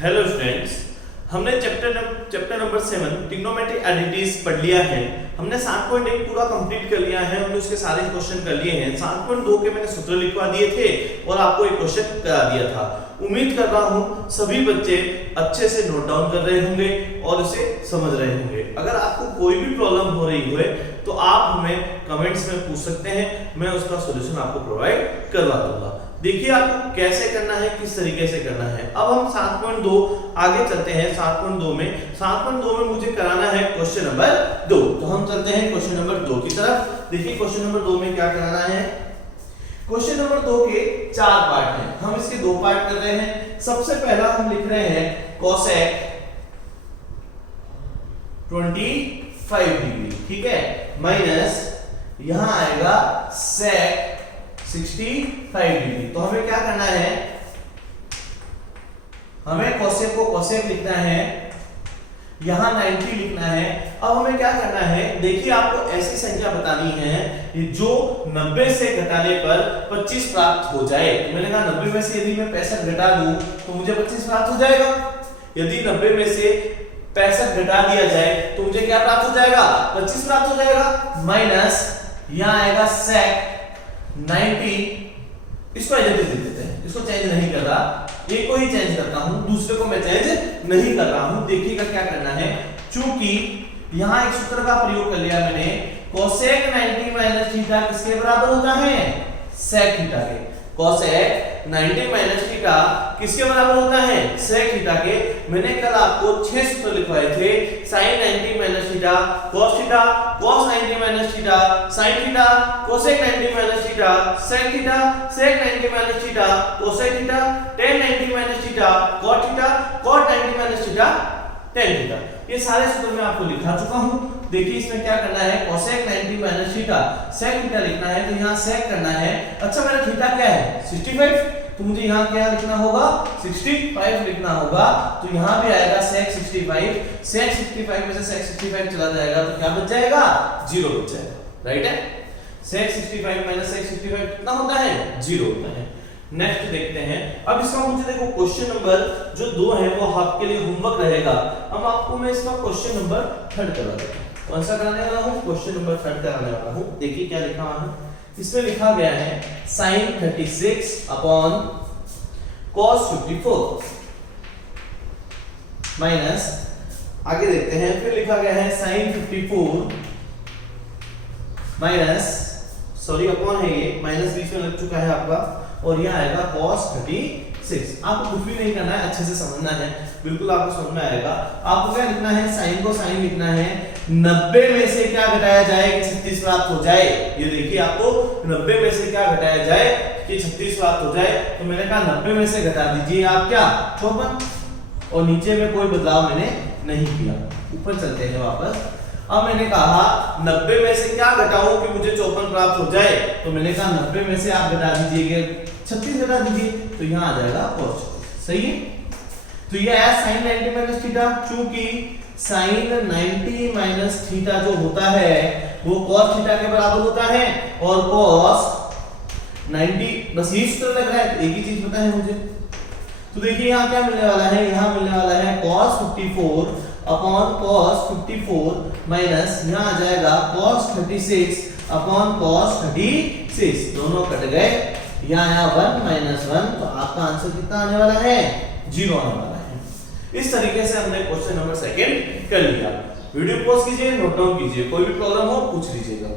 Hello students, हमने chapter number 7 trigonometry additives पढ़ लिया है। हमने 7.1 पूरा कंप्लीट कर लिया है। हमने उसके सारे क्वेश्चन कर लिए हैं। 7.2 के मैंने सूत्र लिखवा दिए थे और आपको एक क्वेश्चन करा दिया था। उम्मीद कर रहा हूं सभी बच्चे अच्छे से नोट डाउन कर रहे होंगे और उसे समझ रहे होंगे। अगर आपको कोई भी प्रॉब्लम हो रही है तो आप हमें कमेंट्स में पूछ सकते हैं, मैं उसका सॉल्यूशन आपको प्रोवाइड करवा दूंगा। देखिए आपको कैसे करना है, किस तरीके से करना है। अब हम 7.2 आगे चलते हैं। 7.2 में मुझे कराना है क्वेश्चन नंबर 2। तो हम चलते हैं क्वेश्चन नंबर 2 की तरफ। देखिए क्वेश्चन नंबर 2 में क्या कराना है। क्वेश्चन नंबर 2 के 4 पार्ट हैं, हम इसके 2 पार्ट कर रहे हैं। सबसे पहला हम लिख रहे हैं कोसेक 25 डिग्री, ठीक है, माइनस यहां आएगा सेक 65 डिग्री। तो हमें क्या करना है, हमें कोसेक को कोसेक लिखना है, यहां 90 लिखना है। अब हमें क्या करना है, देखिए आपको ऐसी संख्या बतानी है जो 90 से घटाने पर 25 प्राप्त हो जाए। तो मैंने कहा 90 में से यदि मैं 65 घटा दूं तो मुझे 25 प्राप्त हो जाएगा। यदि 90 में से 65 घटा दिया जाए तो मुझे क्या प्राप्त हो जाएगा, 25 प्राप्त हो जाएगा। माइनस यहां आएगा सेक 90, इसको एडजस्ट दे देते हैं, इसको चेंज नहीं कर रहा, एक को ही चेंज करता हूं, दूसरे को मैं चेंज नहीं कर रहा हूं। देखिएगा क्या करना है, चूंकि यहां एक सूत्र का प्रयोग कर लिया मैंने, कोसेक 90 माइनस थीटा किसके बराबर होता है, सेक थीटा के। कोसेक 90 माइनस थीटा किसके बराबर होता है, सेक थीटा के। मैंने कल आपको 6 सूत्र लिखवाए थे, sin 90 minus theta, cos theta, cos 90 minus theta, sin theta, cosec 90 minus theta, sec theta, sec 90 minus theta, cosec theta, tan 90 minus theta, cot theta, cot 90 minus theta, tan theta. ये सारे सूत्र मैं आपको लिखा चुका हूं। देखिए इसमें क्या करना है, cosec 90 minus theta, sec theta लिखना है, तो यहां sec करना है। अच्छा मेरा थीटा क्या है, 65, तो मुझे यहाँ क्या लिखना होगा, 65 लिखना होगा। तो यहाँ भी आएगा sec 65, sec 65 में से sec 65 चला जाएगा तो क्या बच जाएगा, 0 बच जाएगा, राइट है। sec 65 माइनस sec 65 कितना होता है, 0 होता है। नेक्स्ट देखते हैं। अब इसका मुझे देखो क्वेश्चन नंबर जो 2 है वो आपके लिए होमवर्क रहेगा। अब आपको मैं इसका क्वेश्चन नंबर 3 करवा देता हूँ। कौन सा कराने वाला हूँ, क्वेश्चन नंबर 3 कराने वाला हूँ। देखिए क्या लिखा हुआ है, इसमें लिखा गया है sin 36 अपॉन cos 54 माइनस, आगे देखते हैं, फिर लिखा गया है sin 54 माइनस, सॉरी अपॉन है ये, माइनस बीच में लग चुका है आपका, और यह आएगा cos 36। आपको कुछ भी नहीं करना है, अच्छे से समझना है, बिल्कुल आपको समझ में आएगा। आपको क्या लिखना है, sin को sin लिखना है, 90 में से क्या घटाया जाए कि 36 प्राप्त हो जाए। ये देखिए आपको 90 में से क्या घटाया जाए कि 36 प्राप्त हो जाए। तो मैंने कहा 90 में से घटा दीजिए आप क्या, 54, और नीचे में कोई बदलाव मैंने नहीं किया। ऊपर चलते हैं वापस। अब मैंने कहा 90 में से क्या घटाऊं कि मुझे 54 प्राप्त हो जाए। तो मैंने कहा 90 में से आप घटा दीजिए 36 घटा दीजिए, तो यहाँ आ जाएगा cos 36, सही है। तो ये है sin 90 माइनस थीटा, चूंकि sin 90 माइनस थीटा जो होता है वो cos थीटा के बराबर होता है, और cos 90 बस ये सूत्र लग रहा है, एक ही चीज पता है मुझे। तो देखिए यहाँ क्या मिलने वाला है, यहाँ मिलने वाला है cos 54 अपॉन cos 54 माइनस यहाँ आ जाएगा cos 36 अपॉन cos 36, दोनों कट गए, यहाँ आया 1 माइनस 1, तो आपका आंसर कितना आने वाला है, 0 आने वाला है। इस तरीके से हमने क्वेश्चन नंबर 2 कर लिया। वीडियो पॉज कीजिए, नोट डाउन कीजिए, कोई भी प्रॉब्लम हो पूछ लीजिएगा।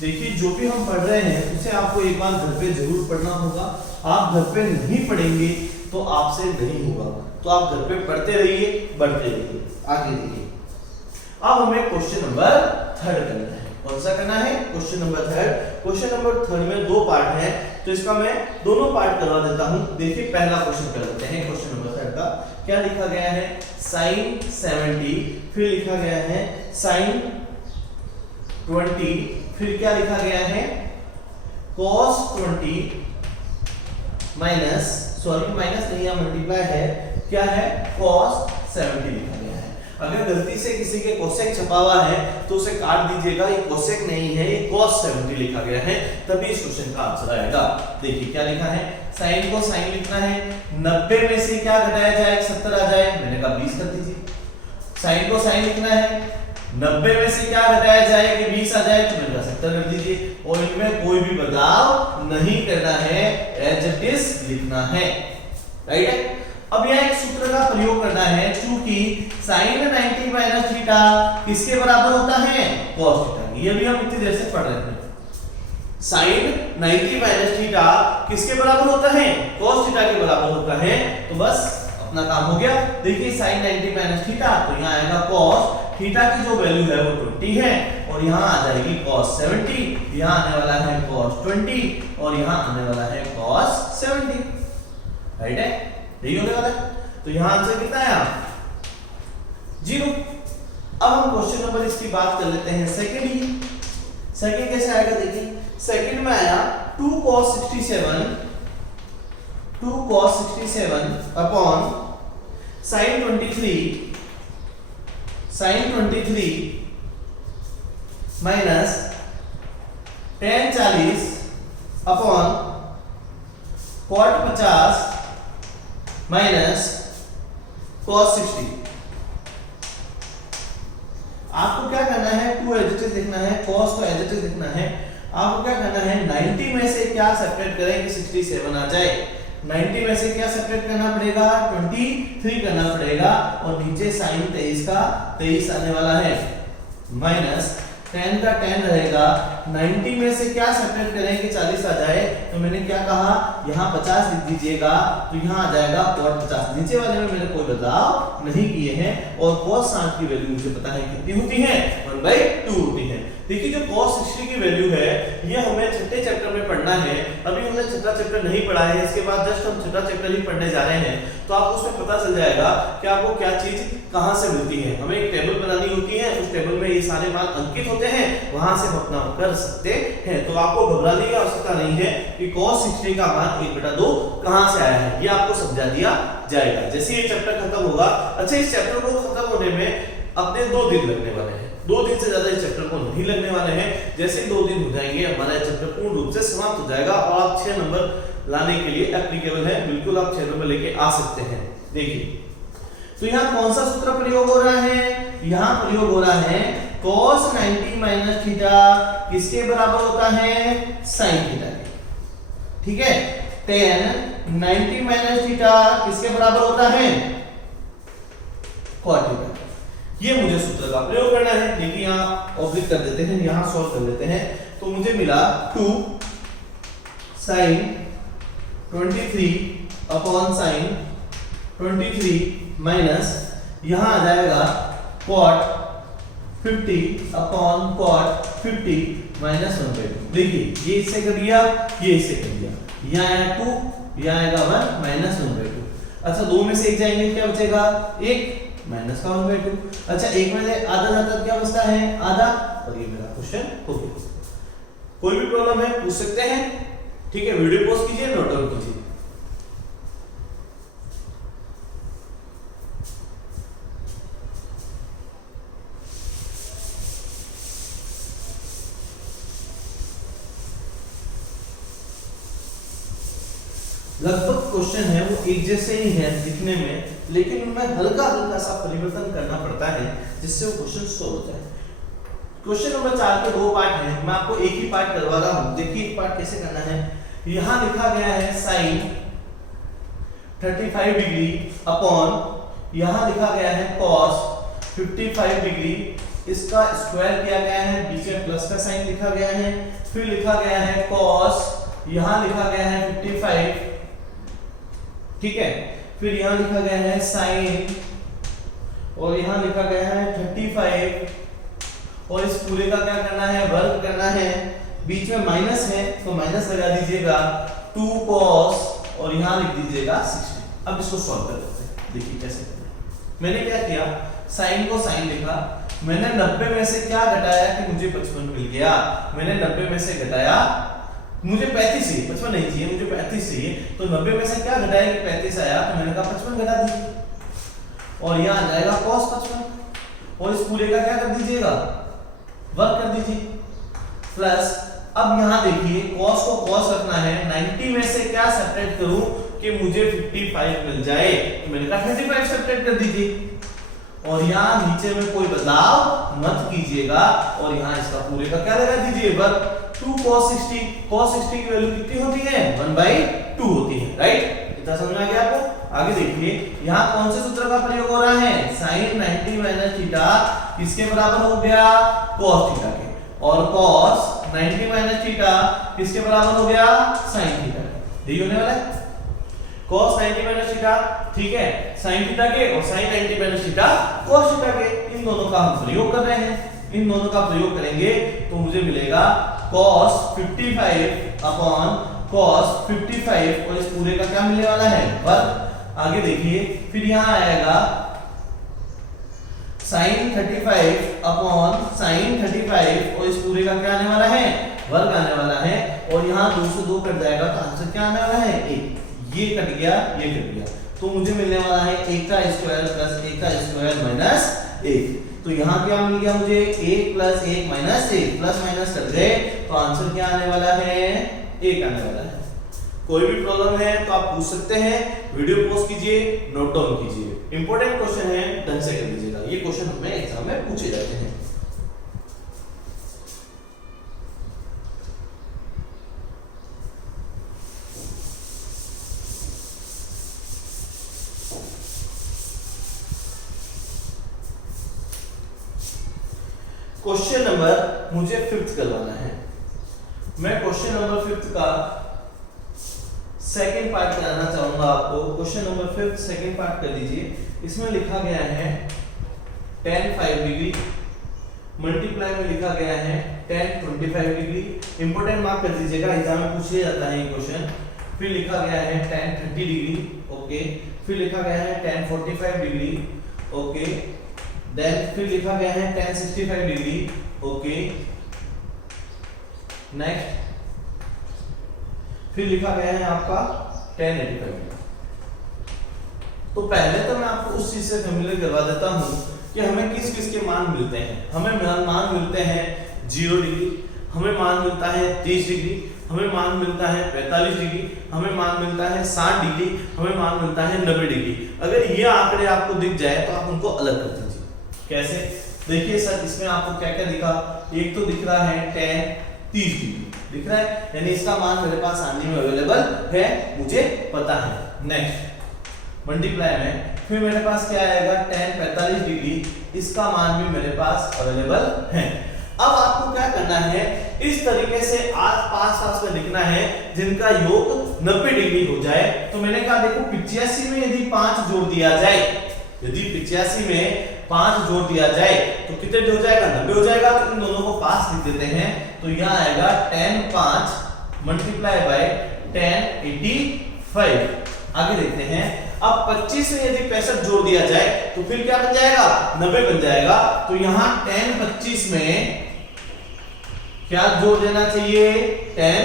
देखिए जो भी हम पढ़ रहे हैं उसे आपको एक बार घर पे जरूर पढ़ना होगा। आप घर पे नहीं पढ़ेंगे तो आपसे नहीं होगा, तो आप घर पे पढ़ते रहिए, बढ़ते रहिए। आगे देखिए, अब हमें क्वेश्चन नंबर 3 करना है। कौन सा करना है, क्वेश्चन नंबर 3। क्वेश्चन नंबर 3 में 2 पार्ट है, तो इसका मैं दोनों पार्ट करवा देता हूं। देखिए पहला क्वेश्चन कर लेते हैं। क्वेश्चन नंबर 3 का क्या लिखा गया है, sin 70, फिर लिखा गया है sin 20, फिर क्या लिखा गया है, cos 20 माइनस, सॉरी माइनस नहीं है, मल्टीप्लाई है, क्या है, cos 70 लिखा गया है। अगर गलती से किसी के कोसेक छपा हुआ है तो उसे काट दीजिएगा, ये कोसेक नहीं है, ये cos 70 लिखा गया है, तभी इस क्वेश्चन का आंसर आएगा। देखिए क्या लिखा है, साइन को साइन लिखना है, 90 में से क्या घटाया जाए 70 आ जाए, मैंने कहा 20 कर दीजिए। साइन को साइन लिखना है, 90 में से क्या घटाया जाए कि 20 आ जाए, तो मैंने कहा 70 कर दीजिए, और इनमें कोई भी बदलाव नहीं करना है, एज इट इज लिखना है, राइट है। अब यह एक सूत्र का प्रयोग करना है, चूंकि sin 90 माइनस थीटा किसके बराबर होता है, cos थीटा। ये भी हम इतनी देर से पढ़ रहे थे। sin 90 माइनस थीटा किसके बराबर होता है, cos थीटा के बराबर होता है, तो बस अपना काम हो गया। देखिए sin 90 माइनस थीटा, तो यहाँ आएगा cos थीटा की जो वैल्यू है वो 20 है, और यहाँ आ जाएगी cos 70, यहाँ आने वाला है cos 20, और यहाँ आने वाला है cos 70, राइट है, यही होने वाला है। तो यहाँ आंसर कितना आया, 0। अब हम क्वेश्चन नंबर इसकी बात कर लेते हैं सेकंड ही। सेकंड कैसे आएगा, देखिए सेकंड में आया 2 cos 67 upon sin 23 minus tan 40 upon cot 50 minus cos 60। आपको क्या करना है, 2 एज इट इज लिखना है, cos को एज इट इज लिखना है। आपको क्या करना है, 90 में से क्या सब्ट्रैक्ट करें कि 67 आ जाए। 90 में से क्या सब्ट्रैक्ट करना पड़ेगा, 23 करना पड़ेगा, और नीचे sin 23 का 23 आने वाला है, माइनस tan का tan रहेगा। 90 में से क्या सब्ट्रैक्ट करें कि 40 आ जाए, तो मैंने क्या कहा, यहाँ 50 लिख दीजिएगा, तो यहाँ आ जाएगा cot 50। नीचे वाले में मैंने कोई बदलाव नहीं किए हैं, और cos 60 की वैल्यू मुझे पता है कितनी होती है, 1/2 होती है। देखिए जो cos 60 की वैल्यू है, ये हमें छठे चैप्टर में पढ़ना है। अभी हमने छठा चैप्टर नहीं पढ़ा है, इसके बाद जस्ट हम छठा चैप्टर ही पढ़ने जा रहे हैं, तो आपको उसमें पता चल जाएगा कि आपको क्या चीज कहां से मिलती है। हमें एक टेबल बनानी होती है, उस टेबल में ये सारे मान अंकित होते हैं, वहां से हम अपना कर सकते हैं। तो आपको घबराने की आवश्यकता नहीं है कि cos 60 का मान 1/2 कहां से आया है, ये आपको समझा दिया जाएगा जैसे ये चैप्टर खत्म होगा। अच्छा, इस चैप्टर को खत्म होने में अपने 2 दिन लगने वाले हैं, 2 दिन से ज्यादा इस चैप्टर को नहीं लगने वाले हैं। जैसे 2 दिन हो जाएंगे, हमारा चैप्टर पूर्ण रूप से समाप्त हो जाएगा, और आप 6 नंबर लाने के लिए एप्लीकेबल है, बिल्कुल आप 6 नंबर लेके आ सकते हैं। देखिए तो यहाँ कौन सा सूत्र प्रयोग हो रहा है, यहाँ प्रयोग हो रहा है cos 90 माइनस थीटा किसके बराबर होता है, sin थीटा के, ठीक है। tan 90 माइनस थीटा किसके बराबर होता है, cot थीटा। ये मुझे सूत्र का प्रयोग करना है। देखिए यहाँ ऑब्लिक कर देते हैं, यहाँ सॉल्व कर लेते हैं, तो मुझे मिला 2 sin 23 अपॉन sin 23 माइनस यहाँ आ जाएगा cot 50 अपॉन cot 50 माइनस 1/2। देखिए ये इससे कर दिया, ये इससे कर दिया, यहाँ आया 2, यहाँ आएगा 1 माइनस 1/2। अच्छा 2 में से 1 जाएंगे, क्या बचेगा 1 माइनस का 1/2। अच्छा 1 में से आधा जाता है, क्या बचता है आधा, और ये मेरा क्वेश्चन हो गया। कोई भी प्रॉब्लम है पूछ सकते हैं, ठीक है। वीडियो पॉज कीजिए, नोट डाउन कीजिए। लगभग क्वेश्चन है वो एक जैसे ही है दिखने में, लेकिन उनमें हल्का हल्का सा परिवर्तन करना पड़ता है जिससे वो क्वेश्चन सॉल्व होता है। क्वेश्चन नंबर 4 के 2 पार्ट हैं, मैं आपको एक ही पार्ट करवा रहा हूं। देखिए एक पार्ट कैसे करना है। यहां लिखा गया है sin 35 डिग्री अपॉन यहां लिखा गया है cos 55 डिग्री, इसका स्क्वायर किया गया है, बीच में प्लस का साइन लिखा गया है, फिर लिखा गया है cos, यहां लिखा गया है 55, ठीक है, फिर यहां लिखा गया है sin, और यहां लिखा गया है 35, और इस पूरे का क्या करना है, वर्ग करना है। बीच में माइनस है तो माइनस लगा दीजिएगा, 2 cos, और यहां लिख दीजिएगा 60। अब इसको सॉल्व कर लेते हैं, देखिए कैसे करना है। मैंने क्या किया, sin को sin लिखा, मैंने 90 में से क्या घटाया कि मुझे 55 मिल गया। मैंने 90 में से घटाया, मुझे 35 चाहिए, 55 नहीं चाहिए, मुझे 35 चाहिए, तो 90 में से क्या घटाया कि 35 आया, तो मैंने कहा 55 घटा दीजिए, और यहाँ आ जाएगा cos 55। और इस पूरे का क्या कर दीजिएगा, वर्ग कर दीजिए, प्लस अब यहां देखिए cos को cos रखना है, 90 में से क्या सब्ट्रैक्ट करूं कि मुझे 55 मिल जाए, तो मैंने कहा 35 सब्ट्रैक्ट कर दीजिए और यहाँ नीचे में कोई बदलाव मत कीजिएगा और यहाँ इसका पूरे का क्या लगा दीजिए, वर्ग 2 cos 60, cos 60 की वैल्यू कितनी होती है, 1/2 होती है, राइट। इतना समझ में आ गया आपको। आगे देखिए यहाँ कौन से सूत्र का प्रयोग हो रहा है, sin 90 माइनस थीटा किसके बराबर हो गया, cos थीटा के, और cos 90 माइनस थीटा किसके बराबर हो गया, sin थीटा के। यही होने वाला है cos 90 माइनस थीटा, ठीक है, sin थीटा के, और sin 90 minus theta cos theta के। इन दोनों का हम प्रयोग कर रहे हैं, इन दोनों का प्रयोग करेंगे तो मुझे मिलेगा cos 55 अपॉन cos 55 और इस पूरे का क्या मिलने वाला है, वर्ग। आगे देखिए फिर यहाँ आएगा sin 35 अपॉन sin 35 और इस पूरे का क्या आने वाला है, वर्ग आने वाला है, और यहाँ 2 से 2 कट जाएगा तो आंसर क्या आने वाला है, 1। ये कट गया, ये कट गया, तो मुझे मिलने वाला है 1 का स्क्वायर प्लस 1 का स्क्वायर माइनस 1। तो यहाँ क्या मिल गया मुझे, 1 प्लस 1 माइनस 1, प्लस माइनस कर गए तो आंसर क्या आने वाला है, 1 आने वाला है। कोई भी प्रॉब्लम है तो आप पूछ सकते हैं, वीडियो पॉज कीजिए, नोट डाउन कीजिए। इंपॉर्टेंट क्वेश्चन है, ढंग से कर लीजिएगा, ये क्वेश्चन हमें एग्जाम में पूछे जाते हैं। क्वेश्चन नंबर मुझे 5th करवाना है। मैं क्वेश्चन नंबर 5th का सेकंड पार्ट कराना चाहूंगा आपको। Question number 5th second part कर लीजिए। इसमें लिखा गया है tan 5 डिग्री, मल्टीप्लाई में लिखा गया है tan 25 डिग्री। इंपॉर्टेंट मार्क कर दीजिएगा, एग्जाम में पूछ लिया जाता है ये क्वेश्चन। फिर लिखा गया है tan 30 डिग्री, ओके। फिर लिखा गया है tan 45 डिग्री, ओके। देन फिर लिखा गया है tan 65 डिग्री, ओके। नेक्स्ट फिर लिखा गया है आपका tan 85 डिग्री। तो पहले तो मैं आपको उस चीज से फेमिलियर करवा देता हूं कि हमें किस किस के मान मिलते हैं। हमें मान मिलते हैं 0 डिग्री, हमें मान मिलता है 30 डिग्री, हमें मान मिलता है 45 डिग्री, हमें मान मिलता है 60 डिग्री, हमें मान मिलता है 90 डिग्री। अगर ये आंकड़े आपको दिख जाए तो आप उनको अलग कर दीजिए। कैसे, देखिए सर इसमें आपको क्या क्या दिखा, एक तो दिख रहा है tan 30 डिग्री दिख रहा है, यानी इसका मान मेरे पास आने में अवेलेबल है, मुझे पता है। नेक्स्ट मल्टीप्लाई में फिर मेरे पास क्या आएगा tan 45 डिग्री, इसका मान भी मेरे पास अवेलेबल है। अब आपको क्या करना है, इस तरीके से आस-पास में लिखना है जिनका योग 90 डिग्री हो जाए। तो मैंने कहा देखो 85 में यदि 5 जोड़ दिया जाए, यदि 85 में 5 जोड़ दिया जाए तो कितने हो जाएगा, 90 हो जाएगा। तो इन दोनों को पास लिख देते हैं, तो यहाँ आएगा tan 5 मल्टीप्लाई बाय tan 85। आगे देखते हैं, अब 25 में यदि 65 जोड़ दिया जाए तो फिर क्या बन जाएगा, 90 बन जाएगा। तो यहाँ tan 25 में क्या जोड़ देना चाहिए, tan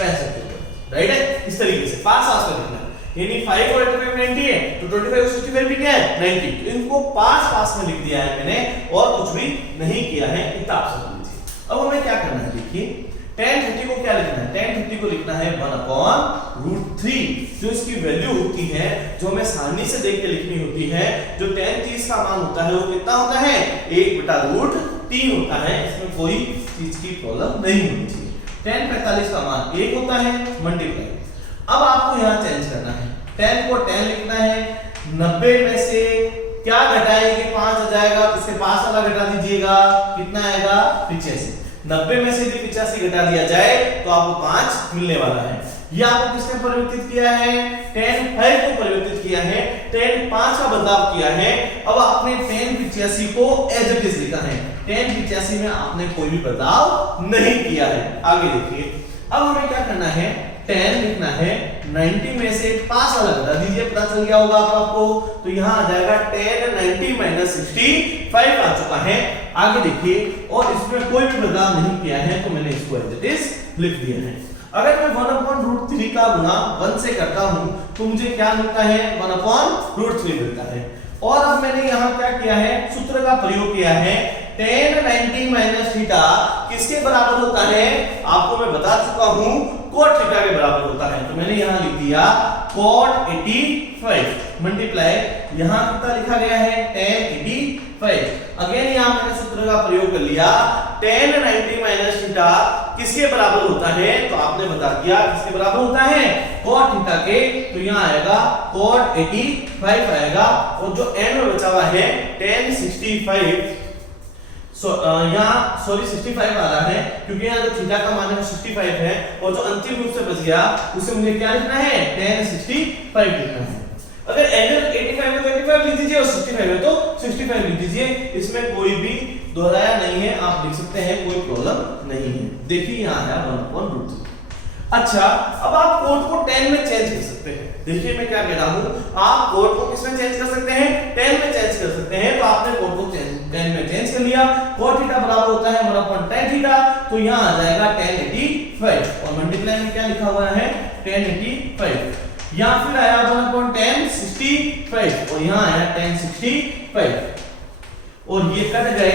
65, राइट है। इस तरीके से पास में लिखना है, यानी 5 और 85 90 है, तो 25 और 65 भी क्या है 90। तो इनको पास में लिख दिया है मैंने और कुछ भी नहीं किया है, इतना आप समझ लीजिए। अब हमें क्या करना है, देखिए tan 30 को क्या लिखना है, tan 30 को लिखना है 1/√3, जो इसकी वैल्यू होती है, जो हमें सारणी से देख के लिखनी होती है। जो tan 30 का मान होता है वो कितना होता है, 1/√3 होता है। इसमें कोई चीज की प्रॉब्लम नहीं होनी चाहिए। tan 45 का मान 1 होता है, मल्टीप्लाई। अब आपको यहाँ चेंज करना है, tan को tan लिखना है, 90 में से क्या घटाएंगे, 5 आ जाएगा, तो उसके पास वाला घटा दीजिएगा, कितना आएगा 85। 90 में से यदि 85 घटा दिया जाए तो आपको 5 मिलने वाला है। ये आपको किसने परिवर्तित किया है, tan 5 को परिवर्तित किया है, tan 5 का बदलाव किया है। अब आपने tan 85 को एज इट इज लिखा है, tan 85 में आपने कोई भी बदलाव नहीं किया है। आगे देखिए, अब हमें क्या करना है, tan लिखना है, 90 में से 5 वाला घटा दीजिए, पता चल गया होगा आपको। तो यहाँ आ जाएगा tan 90 माइनस 65 आ चुका है। आगे देखिए, और इसमें कोई भी बदलाव नहीं किया है, तो मैंने इसको एज इट इज लिख दिया है। अगर मैं 1/√3 का गुणा 1 से करता हूं तो मुझे क्या मिलता है, 1/√3 मिलता है। और अब मैंने यहाँ क्या किया है, सूत्र का प्रयोग किया है, tan 90 माइनस थीटा किसके बराबर होता है, आपको मैं बता चुका हूं cot थीटा के बराबर होता है। तो मैंने यहाँ लिख दिया cot 85 मल्टीप्लाई यहाँ कितना लिखा गया है tan 85। अगेन यहाँ मैंने सूत्र का प्रयोग कर लिया, tan 90 माइनस थीटा किसके बराबर होता है, तो आपने बता दिया किसके बराबर होता है, cot थीटा के। तो यहाँ आएगा cot 85 आएगा, और जो n में बचा हुआ है tan 65 यहाँ 65 आ रहा है, क्योंकि यहाँ जो थीटा का मान है 65 है, और जो अंतिम रूप से बच गया उसे मुझे क्या लिखना है, tan 65 लिखना है। अगर एंगल 85 है तो 85 लिख दीजिए, और 65 है तो 65 लिख दीजिए, इसमें कोई भी दोहराया नहीं है, आप लिख सकते हैं, कोई प्रॉब्लम नहीं है। देखिए यहाँ है 1/√3। अच्छा, अब आप कोट को tan में चेंज कर सकते हैं। देखिए मैं क्या कह रहा हूं, आप कोट को किसमें चेंज कर सकते हैं, tan में चेंज कर सकते हैं। तो आपने कोट को tan में चेंज कर लिया, cot थीटा बराबर होता है 1/tan थीटा, तो यहां आ जाएगा tan 85, और मल्टीप्लाई में क्या लिखा हुआ है tan 85, यहां फिर आया 1/tan 65, और यहां आया tan 65, और ये कट गए,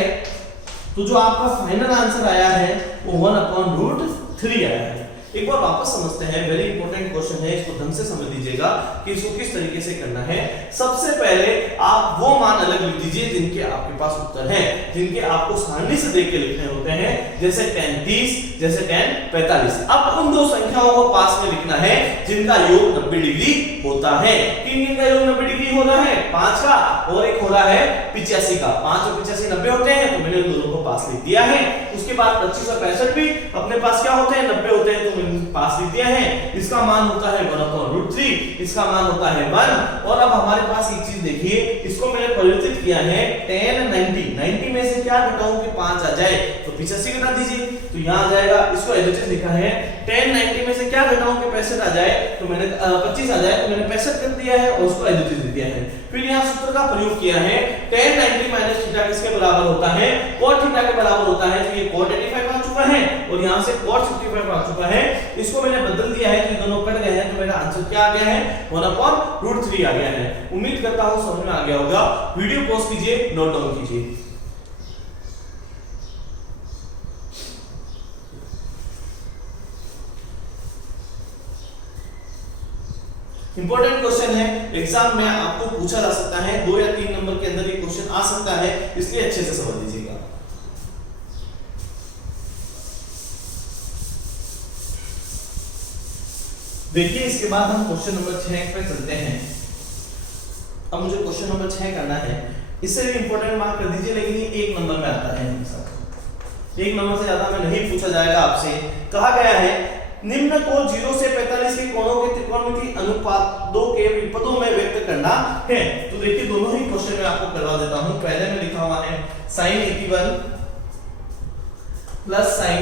तो जो आपका फाइनल आंसर आया है वो 1/√3 आया है। एक बार वापस समझते हैं, वेरी इंपॉर्टेंट क्वेश्चन है, इसको ढंग से समझ लीजिएगा कि इसको किस तरीके से करना है। सबसे पहले आप वो मान अलग लिख दीजिए जिनके आपके पास उत्तर हैं, जिनके आपको सारणी से देख के लिखने होते हैं, जैसे tan 30, जैसे tan 45। अब उन दो संख्याओं को पास में लिखना है जिनका योग 90 डिग्री होता है। किन का योग 90 डिग्री हो रहा है, 5 का, और एक हो रहा है 85 का। 5 और 85 90 होते हैं, तो मैंने उन दोनों को पास लिख दिया है। उसके बाद 25 और 65 भी अपने पास क्या होते हैं, 90 होते हैं, तो पास लिख दिया है। इसका मान होता है 1/√3, इसका मान होता है 1। और अब हमारे पास एक चीज देखिए, इसको मैंने परिवर्तित किया है tan 90 में से क्या घटाऊं कि 5 आ जाए, तो 85 घटा दीजिए, तो यहां आ जाएगा। इसको एज इट इज लिखा है tan 90 में से क्या घटाऊं कि 65 आ जाए, तो मैंने 25 आ जाए, तो मैंने 65 कर दिया है, और उसको एज इट इज लिख दिया है। फिर यहां सूत्र का प्रयोग किया है, tan 90 माइनस थीटा किसके बराबर होता है, cot थीटा के बराबर होता है। तो ये cot 85 आ चुका है, और यहां से cot 65 आ चुका है। इसको मैंने बदल दिया है, तो ये दोनों कट गए हैं, तो मेरा आंसर क्या आ गया है, 1/√3 आ गया है। उम्मीद करता हूं समझ में आ गया होगा। वीडियो पॉज कीजिए, नोट डाउन कीजिए। इंपॉर्टेंट क्वेश्चन है, एग्जाम में आपको पूछा जा सकता है, 2 या 3 नंबर के अंदर ये क्वेश्चन आ सकता है, इसलिए अच्छे से समझ लीजिएगा। देखिए इसके बाद हम क्वेश्चन नंबर 6 पे चलते हैं। अब मुझे क्वेश्चन नंबर 6 करना है, इससे भी इंपॉर्टेंट मार्क कर दीजिए, लेकिन ये 1 नंबर में आता है हमेशा, 1 नंबर से ज्यादा में नहीं पूछा जाएगा आपसे। कहा गया है निम्न को 0 से 45 के कोणों के त्रिकोणमितीय अनुपातों के विपदों में व्यक्त करना है। तो देखिए दोनों ही क्वेश्चन में आपको करवा देता हूं। पहले में लिखा हुआ है sin 81 प्लस sin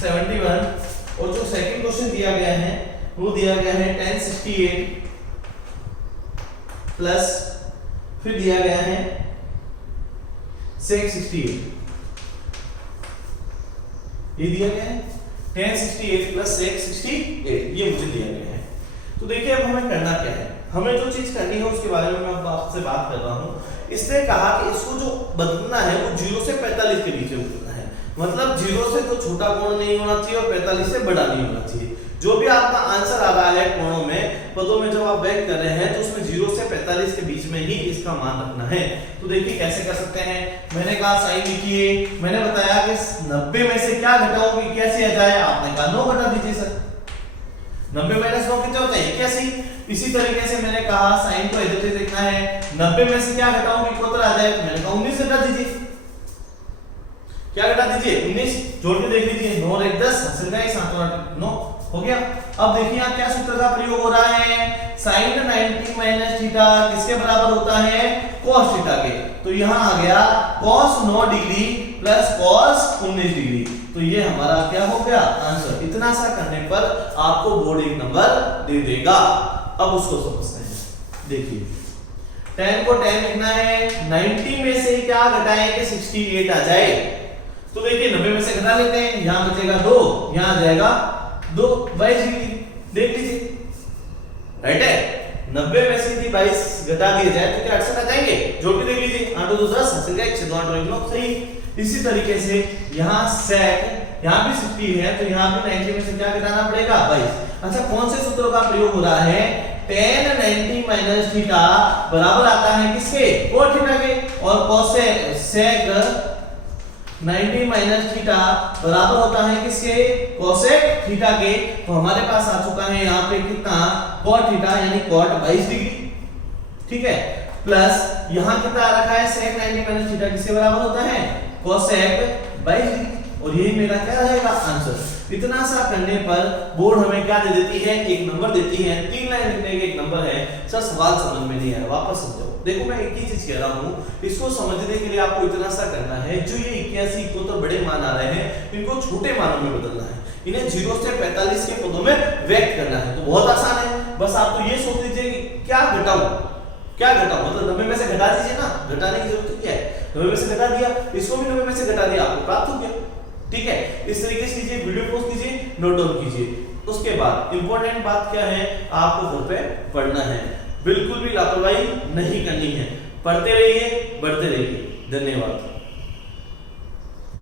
71, और जो सेकंड क्वेश्चन दिया गया है वो दिया गया है tan 68 प्लस फिर दिया गया है sec 68, ये दिया गया है tan 68 प्लस sec 68, ये मुझे दिया गया है। तो देखिए अब हमें करना क्या है, हमें जो चीज करनी है उसके बारे में मैं अब आपसे बात कर रहा हूं। इसने कहा कि इसको जो बदलना है वो 0 से 45 के बीच में बदलना है, मतलब 0 से तो छोटा कोण नहीं होना चाहिए और 45 से बड़ा नहीं होना चाहिए। जो भी आपका आंसर आ रहा है कोणों में, पदों में जब आप व्यक्त कर रहे हैं, तो उसमें 0 से 45 के बीच में ही इसका मान रखना है। तो देखिए कैसे कर सकते हैं, मैंने कहा साइन लिखिए, मैंने बताया कि 90 में से क्या घटाओ कि कैसे आ जाए, आपने कहा 9 घटा दीजिए सर, 90 माइनस 9 कितना होता है 81। इसी तरीके से मैंने कहा साइन को इधर से देखना है, 90 में से क्या घटाऊं कि इक्वल आ जाए, तो मैंने कहा 19 घटा दीजिए। क्या घटा दीजिए 19, जोड़ के देख लीजिए, 9 और 1 10, हासिल का 7 और 8 9 हो गया। अब देखिए यहाँ क्या सूत्र का प्रयोग हो रहा है, sin 90 माइनस थीटा किसके बराबर होता है, cos थीटा के। तो यहाँ आ गया cos 9 degree plus cos 19 degree, तो ये हमारा क्या हो गया आंसर। इतना सा करने पर आपको बोर्ड 1 नंबर दे देगा। अब उसको समझते हैं। देखिए tan को tan लिखना है, 90 में से क्या घटाएं कि 68 आ जाए, तो देखिए 90 में से घटा लेते हैं, यहां बचेगा 2, यहां आ जाएगा 2 22 डिग्री, देख लीजिए राइट है। 90 में से यदि 22 घटा दिया जाए तो क्या 68 आ जाएंगे? जोड़ के देख लीजिए, 8 2 10 हासिल का 1 से 2 8 और 9 सही। इसी तरीके से यहाँ sec यहाँ भी 60 है तो यहाँ भी 90 में से क्या घटाना पड़ेगा? 22। अच्छा, कौन से सूत्रों का प्रयोग हो रहा है? tan 90 माइनस थीटा बराबर आता है किसके? cos थीटा के। और sec 90 माइनस थीटा बराबर होता है किसके? cosec थीटा के। तो हमारे पास आ चुका है यहाँ पे कितना? cot थीटा यानी cot 22 डिग्री, ठीक है, प्लस यहाँ कितना आ रखा है? sec 90 माइनस थीटा किसके बराबर होता है? cosec 22 degree. और यही मेरा क्या रहेगा? आंसर। इतना सा करने पर बोर्ड हमें क्या दे देती है? एक नंबर देती है। 3 लाइन लिखने के एक नंबर है। सर सवाल समझ में नहीं आया, वापस समझाओ। देखो मैं एक ही चीज कह रहा हूँ, इसको समझने के लिए आपको इतना सा करना है, जो ये 81 को तो बड़े मान आ रहे हैं, इनको छोटे मानों में बदलना है। इन्हें 0 से 45 के पदों में व्यक्त करना है। तो बहुत आसान है, बस आप तो ये सोच लीजिए कि क्या घटाऊं, क्या घटाऊं, मतलब 90 में से घटा दीजिए ना, घटाने की जरूरत क्या है? 90 में से घटा दिया, इसको भी 90 में से घटा दिया, आपको प्राप्त हो गया। ठीक है, इस तरीके से कीजिए, वीडियो पॉज कीजिए, नोट डाउन कीजिए। उसके बाद इंपॉर्टेंट बात क्या है? आपको घर पे पढ़ना है, बिल्कुल भी लापरवाही नहीं करनी है। पढ़ते रहिए, बढ़ते रहिए। धन्यवाद।